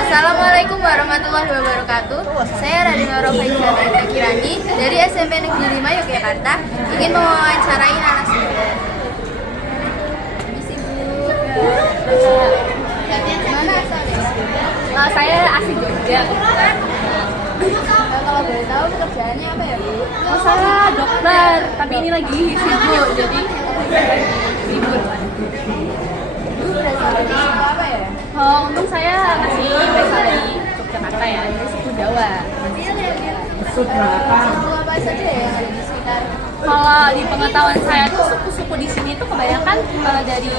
Assalamualaikum warahmatullahi wabarakatuh. Saya Radina Rofaizah Kirani dari SMP Negeri 5 Yogyakarta ingin mewawancarai narasumber. Mana asalnya? Saya asli Jogja. Kalau boleh tahu pekerjaannya apa ya, Bu? Saya dokter, tapi ini lagi sibuk, jadi libur. Bu berasal dari suku apa ya? Untung saya masih berasal dari Yogyakarta ya, dari suku Jawa. Suku apa saja ya yang ada di sekitar? Kalau di pengetahuan saya tuh suku-suku di sini tuh kebanyakan dari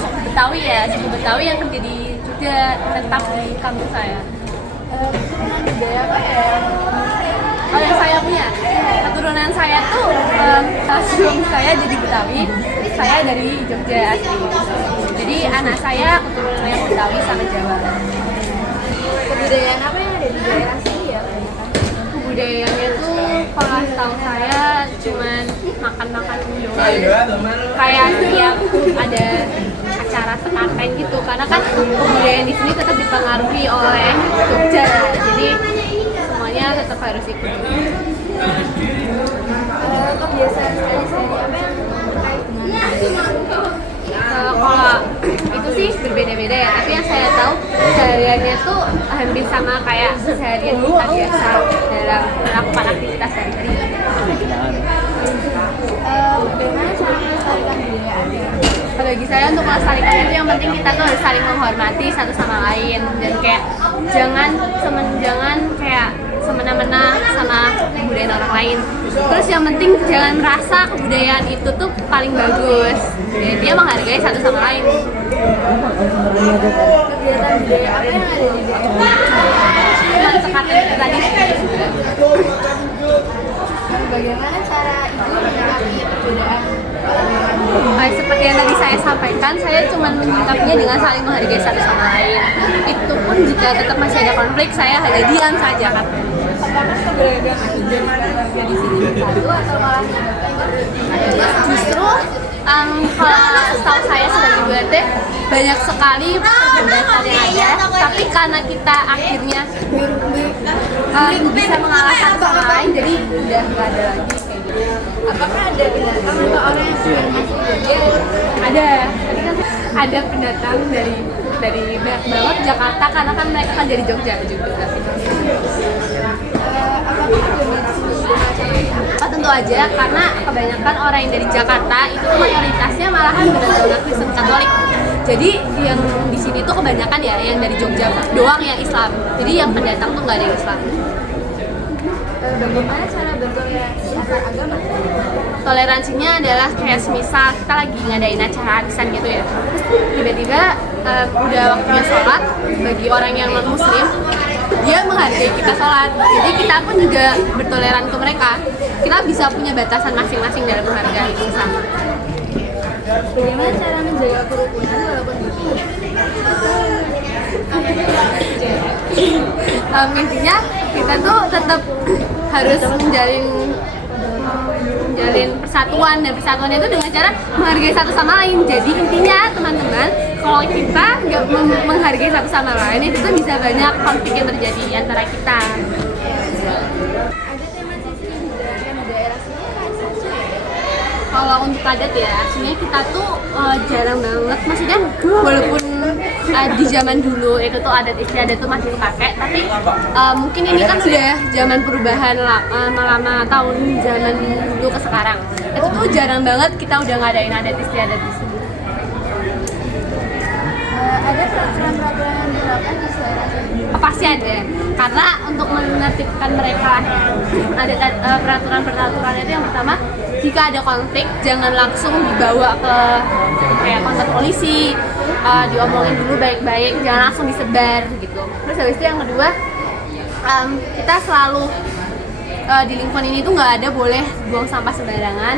suku Betawi ya, suku Betawi yang kerja di Jogja, tetap di kampus saya. Keturunan budaya apa ya? Oh, yang saya punya keturunan saya tuh suami saya jadi Betawi, saya dari Jogja asli. Jadi anak saya keturunan yang Betawi sama Jawa. Kebudayaan apa yang ada di daerah sini ya? Kebudayaannya tuh kalau tahu saya cuman makan-makan doang. Kayak tiap ada acara sekaten gitu, karena kan kebudayaan di sini tetap dipengaruhi oleh Jogja. Jadi semuanya tetap harus ikut. Kebiasaan sehari-hari apa yang terkait dengan Kalau itu sih berbeda-beda ya, tapi yang saya tahu sehariannya tuh hampir sama kayak seharian kita biasa dalam melakukan aktivitas sehari-hari. bagaimana cara melestarikan budaya? Bagi saya untuk melestarikan itu yang penting kita tuh harus saling menghormati satu sama lain, dan kayak jangan kayak semena-mena sama kebudayaan orang lain. Terus yang penting jangan merasa kebudayaan itu tuh paling bagus. Jadi dia menghargai satu sama lain. Kegiatan budaya apa yang ada di daerah? Cuman sekaten tadi juga. Bagaimana cara ibu menyikapi perbedaan? Seperti yang tadi saya sampaikan, saya cuma menyikapinya dengan saling menghargai satu sama lain. Itu pun jika tetap masih ada konflik, saya hanya diam saja kan. Apakah keberadaan keluarga di sini satu atau malah menyebabkan Justru kalau setahu saya sebagai BRT banyak sekali perdebatan yang ada, tapi karena kita akhirnya bisa mengalahkan sama lain, jadi udah nggak ada lagi kayak gitu. apakah ada pendatang atau orang yang sudah masuk Jogja? Ada, tadi kan ada pendatang dari banyak banget Jakarta, karena kan mereka kan dari Jogja juga. Apakah ada macam Tentu aja, karena kebanyakan orang yang dari Jakarta itu mayoritasnya malahan beragama Kristen Katolik. Jadi yang di sini tuh kebanyakan ya yang dari Jogja doang yang Islam. Jadi yang pendatang tuh nggak ada yang Islam. bagaimana cara bertoleransi antar agama? Toleransinya adalah kayak semisal kita lagi ngadain acara arisan gitu ya. Terus tiba-tiba udah waktunya sholat, bagi orang yang non muslim dia menghargai kita sholat. Jadi kita pun juga bertoleran ke mereka. Kita bisa punya batasan masing-masing dalam menghargai sama. Bagaimana cara menjaga kerukunan walaupun begini? Intinya kita tuh tetap harus menjalin persatuan, dan persatuannya itu dengan cara menghargai satu sama lain. Jadi intinya teman-teman, kalau kita nggak menghargai satu sama lain, itu tuh bisa banyak konflik yang terjadi antara kita. Ada tema sisi yang dijalankan di daerah sini apa saja? Kalau untuk adat ya, sebenarnya kita tuh jarang banget. Maksudnya walaupun di zaman dulu itu tuh adat istiadat tuh masih dipakai, tapi mungkin ini kan sudah zaman perubahan lama tahun zaman dulu ke sekarang. Itu tuh jarang banget kita udah ngadain adat istiadat di sini. Ada peraturan-peraturan yang diterapkan di daerah sini? Pasti ada, karena untuk menertibkan mereka ada peraturan itu yang pertama, jika ada konflik jangan langsung dibawa ke kayak kantor polisi, diomongin dulu baik-baik, jangan langsung disebar gitu. Terus habis itu yang kedua, kita selalu di lingkungan ini tuh nggak ada boleh buang sampah sembarangan.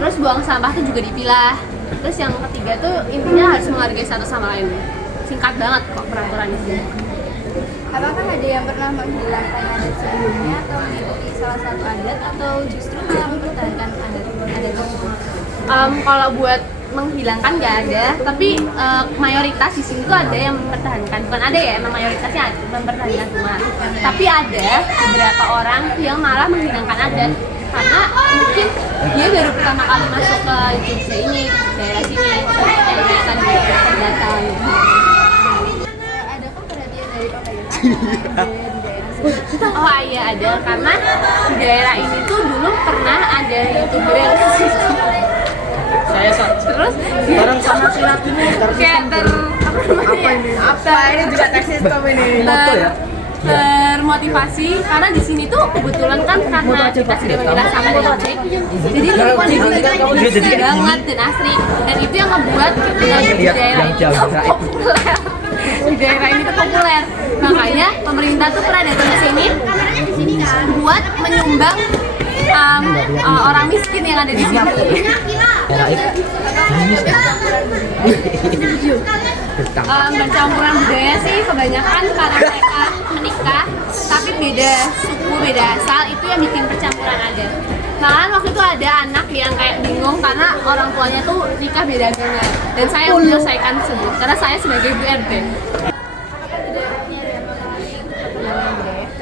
Terus buang sampah tuh juga dipilah. Terus yang ketiga tuh intinya harus menghargai satu sama lain. Singkat banget kok peraturan ini. Apakah ada yang pernah menghilangkan adat sebelumnya atau mengikuti salah satu adat atau justru malah mempertahankan adat tersebut? Kalau buat menghilangkan nggak ada, tapi mayoritas di sini tuh ada yang mempertahankan, bukan ada ya, emang mayoritasnya mempertahankan semua. Tapi ada beberapa orang yang malah menghilangkan adat karena mungkin dia baru pertama kali masuk ke Jogja ini, daerah sini, yang tadi pendatang. Ada kok perhatian dari pemerintah? Oh iya ada, karena di daerah ini tuh dulu pernah ada youtuber yang ke situ. Terus bareng sama si Nat ini kayak apa ini juga taksistom ini moto ya. Termotivasi karena di sini tuh kebetulan kan karena kita sudah menyerah sama dengan baik, jadi lingkungan di sini tuh banget dan asri, dan itu yang membuat kita di daerah ini tuh populer. Di daerah ini tuh populer, makanya pemerintah tuh pernah datang ke sini buat menyumbang orang miskin yang ada di sini. Percampuran budaya sih kebanyakan karena mereka menikah tapi beda suku, beda asal, itu yang bikin percampuran ada. Malahan waktu itu ada anak yang kayak bingung karena orang tuanya tuh nikah beda agama, dan saya menyelesaikan tersebut karena saya sebagai Bu RT.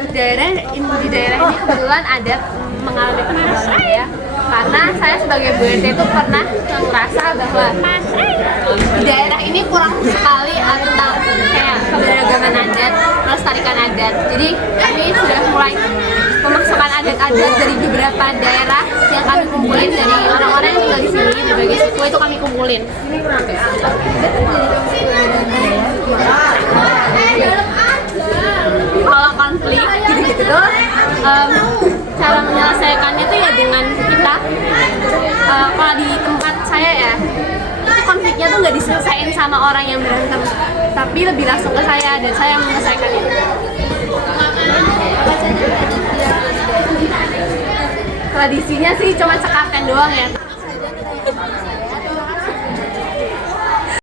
Di daerah ini kebetulan ada mengalami perkembangan budaya karena saya sebagai Bu RT itu pernah merasa bahwa di daerah ini kurang sekali tentang kayak keberagaman adat, melestarikan adat. Jadi kami sudah mulai memasukkan adat-adat dari beberapa daerah yang kami kumpulin dari orang-orang yang tinggal di sini, di berbagai suku itu kami kumpulin. Kalau konflik gitu-gitu tuh cara menyelesaikannya tuh ya dengan kita kalau di tempat saya ya, itu konfliknya tuh nggak diselesaikan sama orang yang berantem, tapi lebih langsung ke saya dan saya yang menyelesaikannya. Tradisinya sih cuma sekaten doang ya.